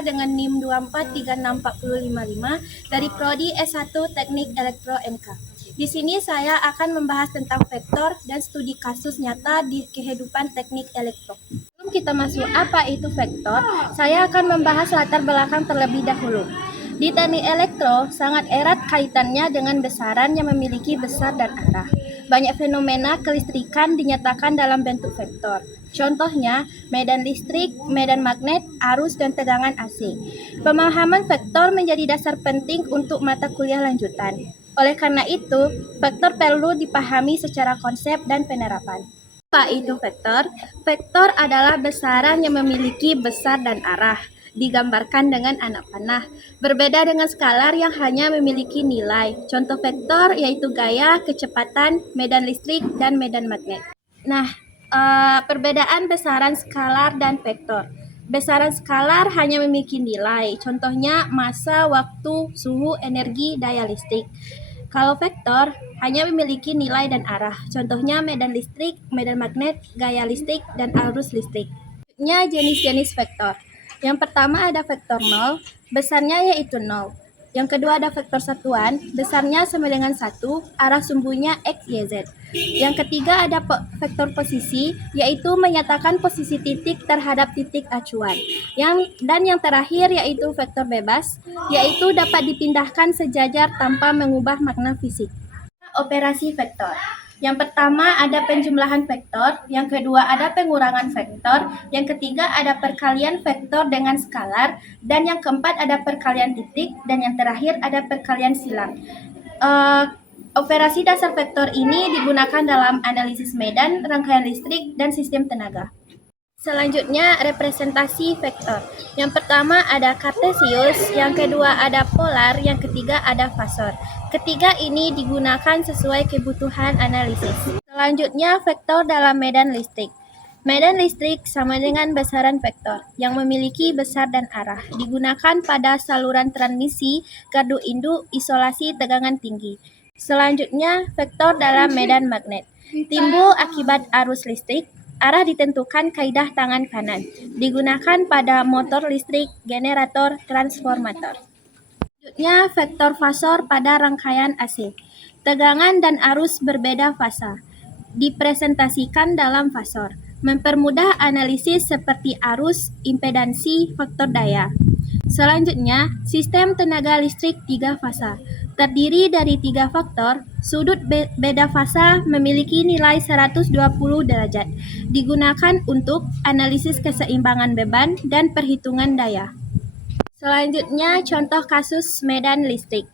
dengan NIM 24364055 dari Prodi S1 Teknik Elektro MK. Di sini saya akan membahas tentang vektor dan studi kasus nyata di kehidupan teknik elektro. Sebelum kita masuk apa itu vektor, saya akan membahas latar belakang terlebih dahulu. Di teknik elektro, sangat erat kaitannya dengan besaran yang memiliki besar dan arah. Banyak fenomena kelistrikan dinyatakan dalam bentuk vektor. Contohnya, medan listrik, medan magnet, arus, dan tegangan AC. Pemahaman vektor menjadi dasar penting untuk mata kuliah lanjutan. Oleh karena itu, vektor perlu dipahami secara konsep dan penerapan. Apa itu vektor? Vektor adalah besaran yang memiliki besar dan arah, digambarkan dengan anak panah. Berbeda dengan skalar yang hanya memiliki nilai. Contoh vektor yaitu gaya, kecepatan, medan listrik, dan medan magnet. Nah, perbedaan besaran skalar dan vektor. Besaran skalar hanya memiliki nilai, contohnya massa, waktu, suhu, energi, daya listrik. Kalau vektor hanya memiliki nilai dan arah, contohnya medan listrik, medan magnet, gaya listrik, dan arus listrik. Jenis-jenis vektor. Yang pertama ada vektor 0, besarnya yaitu 0. Yang kedua ada vektor satuan, besarnya sama dengan 1, arah sumbunya X, Y, Z. Yang ketiga ada vektor posisi, yaitu menyatakan posisi titik terhadap titik acuan. Dan yang terakhir yaitu vektor bebas, yaitu dapat dipindahkan sejajar tanpa mengubah makna fisik. Operasi vektor. Yang pertama ada penjumlahan vektor, yang kedua ada pengurangan vektor, yang ketiga ada perkalian vektor dengan skalar, dan yang keempat ada perkalian titik, dan yang terakhir ada perkalian silang. Operasi dasar vektor ini digunakan dalam analisis medan, rangkaian listrik, dan sistem tenaga. Selanjutnya, representasi vektor. Yang pertama ada kartesius, yang kedua ada polar, yang ketiga ada fasor. Ketiga ini digunakan sesuai kebutuhan analisis. Selanjutnya, vektor dalam medan listrik. Medan listrik sama dengan besaran vektor, yang memiliki besar dan arah. Digunakan pada saluran transmisi, gardu induk, isolasi tegangan tinggi. Selanjutnya, vektor dalam medan magnet. Timbul akibat arus listrik. Arah ditentukan kaidah tangan kanan. Digunakan pada motor listrik, generator, transformator. Selanjutnya, vektor fasor pada rangkaian AC. Tegangan dan arus berbeda fasa. Dipresentasikan dalam fasor. Mempermudah analisis seperti arus, impedansi, faktor daya. Selanjutnya, sistem tenaga listrik 3 fasa. Terdiri dari 3 faktor, sudut beda fasa memiliki nilai 120 derajat. Digunakan untuk analisis keseimbangan beban dan perhitungan daya. Selanjutnya, contoh kasus medan listrik.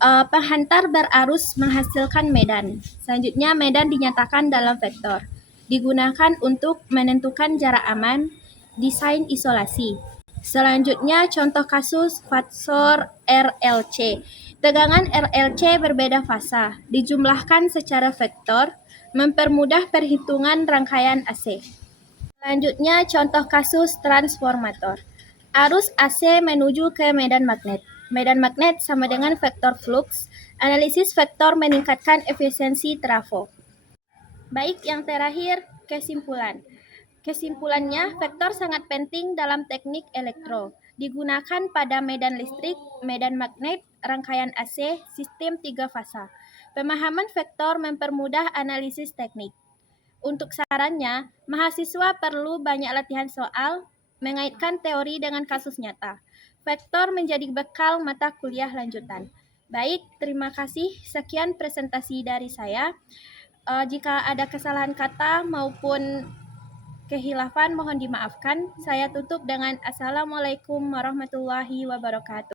Penghantar berarus menghasilkan medan. Selanjutnya, medan dinyatakan dalam vektor. Digunakan untuk menentukan jarak aman, desain isolasi. Selanjutnya, contoh kasus fasor RLC. Tegangan RLC berbeda fasa, dijumlahkan secara vektor, mempermudah perhitungan rangkaian AC. Selanjutnya, contoh kasus transformator. Arus AC menuju ke medan magnet. Medan magnet sama dengan vektor flux. Analisis vektor meningkatkan efisiensi trafo. Baik, yang terakhir, kesimpulan. Kesimpulannya, vektor sangat penting dalam teknik elektro. Digunakan pada medan listrik, medan magnet, rangkaian AC, sistem 3 fasa. Pemahaman vektor mempermudah analisis teknik. Untuk sarannya, mahasiswa perlu banyak latihan soal, mengaitkan teori dengan kasus nyata. Vektor menjadi bekal mata kuliah lanjutan. Baik, terima kasih. Sekian presentasi dari saya. Jika ada kesalahan kata maupun kehilafan mohon dimaafkan. Saya tutup dengan Assalamualaikum warahmatullahi wabarakatuh.